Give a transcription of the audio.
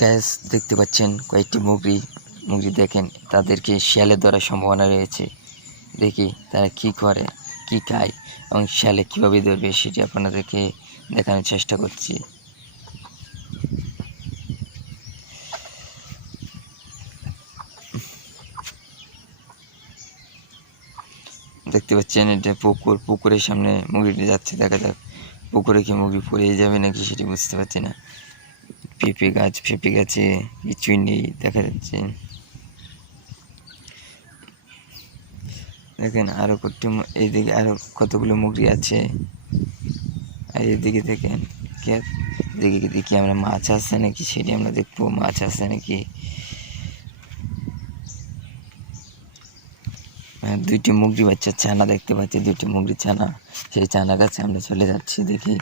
Gas দেখতে পাচ্ছেন কয়েকটি মুগরি দেখেন তাদেরকে শিয়ালে ধরার সম্ভাবনা রয়েছে। দেখি তারা কি করে, কি খায় এবং শিয়ালে কীভাবে ধরবে সেটি আপনাদেরকে দেখানোর চেষ্টা করছি। দেখতে পাচ্ছেন এটা পুকুরের সামনে মুরগিটি যাচ্ছে। দেখা যাক পুকুরে কি মুরগি পড়ে যাবে নাকি সেটি বুঝতে পারছি না। পেঁপে গাছে কিছুই নেই দেখা যাচ্ছে। দেখেন আরো এইদিকে আরো কতগুলো মুরগি আছে। আর এইদিকে দেখেন দেখি আমরা মাছ আছে নাকি সেটি আমরা দেখবো, মাছ আছে নাকি। দুইটি মুরগি বাচ্চা ছানা দেখতে পাচ্ছি, দুইটি মুরগি ছানা। সেই ছানা কাছে আমরা চলে যাচ্ছি, দেখি